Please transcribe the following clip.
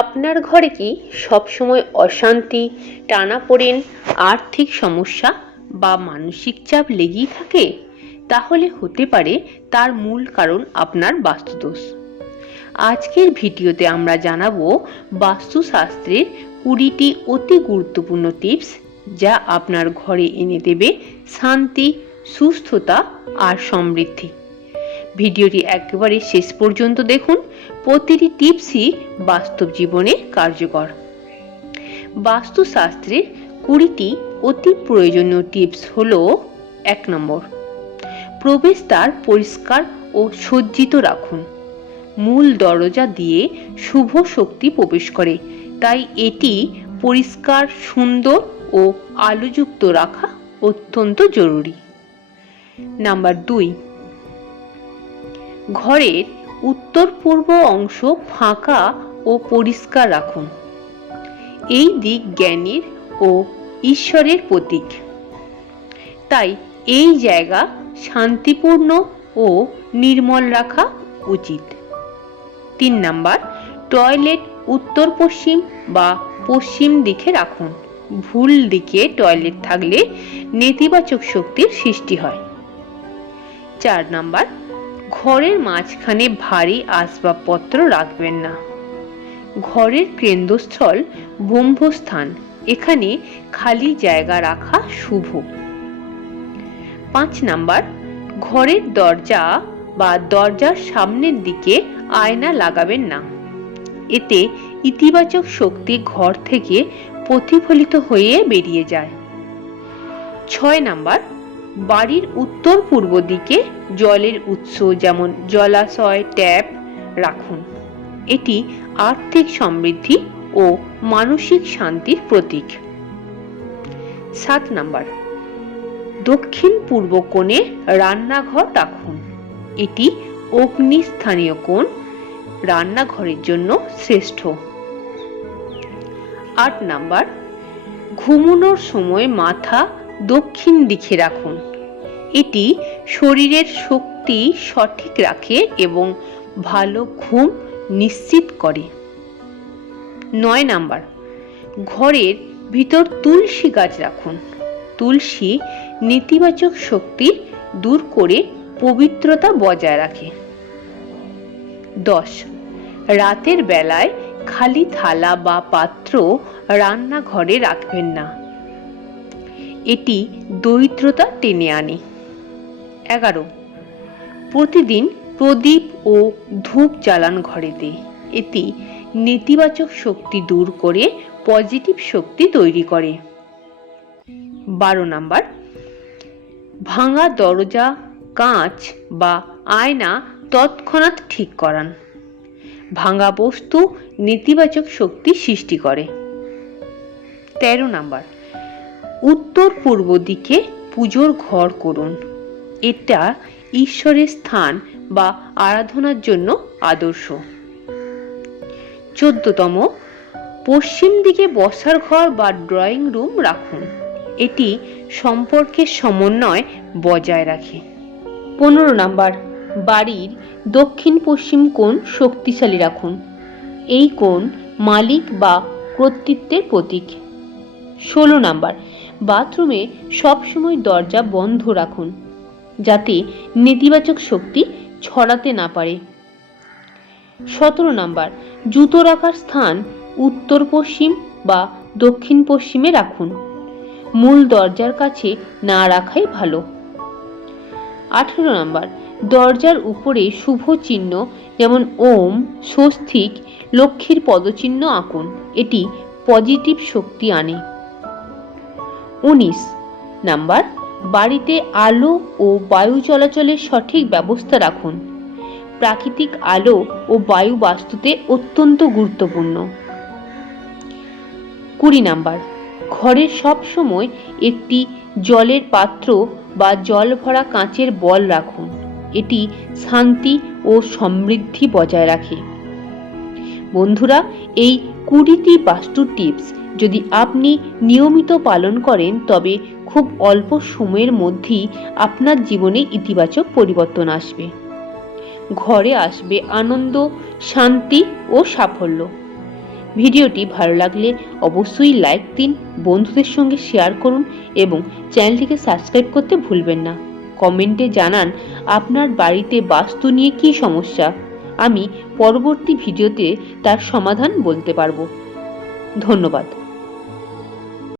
আপনার ঘরে কি সবসময় অশান্তি, টানাপোড়েন, আর্থিক সমস্যা বা মানসিক চাপ লেগেই থাকে? তাহলে হতে পারে তার মূল কারণ আপনার বাস্তুদোষ। আজকের ভিডিওতে আমরা জানাবো বাস্তুশাস্ত্রের 20টি অতি গুরুত্বপূর্ণ টিপস, যা আপনার ঘরে এনে দেবে শান্তি, সুস্থতা আর সমৃদ্ধি। ভিডিওটি একেবারে শেষ পর্যন্ত দেখুন। প্রতিটি টিপসই বাস্তব জীবনে কার্যকর। বাস্তুশাস্ত্রের 20টি অতি প্রয়োজনীয় টিপস হলো: 1 নম্বর, প্রবেশদ্বার পরিষ্কার ও সজ্জিত রাখুন। মূল দরজা দিয়ে শুভ শক্তি প্রবেশ করে, তাই এটি পরিষ্কার, সুন্দর ও আলোযুক্ত রাখা অত্যন্ত জরুরি। নাম্বার 2, ঘরের উত্তর পূর্ব অংশ ফাঁকা ও পরিষ্কার রাখুন। এই দিক জ্ঞানের ও ঈশ্বরের প্রতীক, তাই এই জায়গা শান্তিপূর্ণ ও নির্মল রাখা উচিত। 3 নাম্বার, টয়লেট উত্তর পশ্চিম বা পশ্চিম দিকে রাখুন। ভুল দিকে টয়লেট থাকলে নেতিবাচক শক্তির সৃষ্টি হয়। 4 নাম্বার, ঘরের মাঝখানে ভারী আসবাবপত্র রাখবেন না। ঘরের কেন্দ্রস্থল ব্রহ্মস্থান, এখানে খালি জায়গা রাখা শুভ। 5 নাম্বার, ঘরের দরজা বা দরজার সামনের দিকে আয়না লাগাবেন না। এতে ইতিবাচক শক্তি ঘর থেকে প্রতিফলিত হয়ে বেরিয়ে যায়। 6 নাম্বার, বাড়ির উত্তর পূর্ব দিকে জলের উৎস যেমন জলাশয়, ট্যাপ রাখুন। এটি আর্থিক সমৃদ্ধি ও মানসিক শান্তির প্রতীক। 7 নাম্বার, দক্ষিণ পূর্ব কোণে রান্নাঘর রাখুন। এটি অগ্নিস্থানীয় কোণ, রান্নাঘরের জন্য শ্রেষ্ঠ। 8 নাম্বার, ঘুমানোর সময় মাথা দক্ষিণ দিকে রাখুন। এটি শরীরের শক্তি সঠিক রাখে এবং ভালো ঘুম নিশ্চিত করে। 9 নাম্বার, ঘরের ভিতর তুলসী গাছ রাখুন। তুলসী নেতিবাচক শক্তি দূর করে পবিত্রতা বজায় রাখে। 10, রাতের বেলায় খালি থালা বা পাত্র রান্নাঘরে রাখবেন না। এটি দরিদ্রতা টেনে আনে। 11, প্রতিদিন প্রদীপ ও ধূপ জ্বালান ঘরেতে। এটি নেতিবাচক শক্তি দূর করে পজিটিভ শক্তি তৈরি করে। 12 নাম্বার, ভাঙা দরজা, কাঁচ বা আয়না তৎক্ষণাৎ ঠিক করান। ভাঙা বস্তু নেতিবাচক শক্তি সৃষ্টি করে। 13 নাম্বার, উত্তর পূর্ব দিকে পুজোর ঘর করুন। এটা ঈশ্বরের স্থান বা আরাধনার জন্য আদর্শ। 14তম, পশ্চিম দিকে বসার ঘর বা ড্রয়িং রুম রাখুন। এটি সম্পর্কের সমন্বয় বজায় রাখে। 15 নাম্বার, বাড়ির দক্ষিণ পশ্চিম কোণ শক্তিশালী রাখুন। এই কোণ মালিক বা কর্তৃত্বের প্রতীক। 16 নাম্বার, বাথরুমে সবসময় দরজা বন্ধ রাখুন, যাতে নেতিবাচক শক্তি ছড়াতে না পারে। 17 নাম্বার, জুতো রাখার স্থান উত্তর পশ্চিম বা দক্ষিণ পশ্চিমে রাখুন। মূল দরজার কাছে না রাখাই ভালো। 18 নাম্বার, দরজার উপরে শুভ চিহ্ন যেমন ওম, স্বস্তিক, লক্ষ্মীর পদচিহ্ন আঁকুন। এটি পজিটিভ শক্তি আনে। 19 নাম্বার, বাড়িতে আলো ও বায়ু চলাচলের সঠিক ব্যবস্থা রাখুন। প্রাকৃতিক আলো ও বায়ু বাস্তুতে অত্যন্ত গুরুত্বপূর্ণ। 20 নাম্বার, ঘরে সব সময় একটি জলের পাত্র বা জল ভরা কাঁচের বল রাখুন। এটি শান্তি ও সমৃদ্ধি বজায় রাখে। বন্ধুরা, এই 20টি বাস্তু টিপস যদি আপনি নিয়মিত পালন করেন, তবে খুব অল্প সময়ের মধ্যেই আপনার জীবনে ইতিবাচক পরিবর্তন আসবে। ঘরে আসবে আনন্দ, শান্তি ও সাফল্য। ভিডিওটি ভালো লাগলে অবশ্যই লাইক দিন, বন্ধুদের সঙ্গে শেয়ার করুন এবং চ্যানেলটিকে সাবস্ক্রাইব করতে ভুলবেন না। কমেন্টে জানান আপনার বাড়িতে বাস্তু নিয়ে কী সমস্যা। আমি পরবর্তী ভিডিওতে তার সমাধান বলতে পারবো। ধন্যবাদ।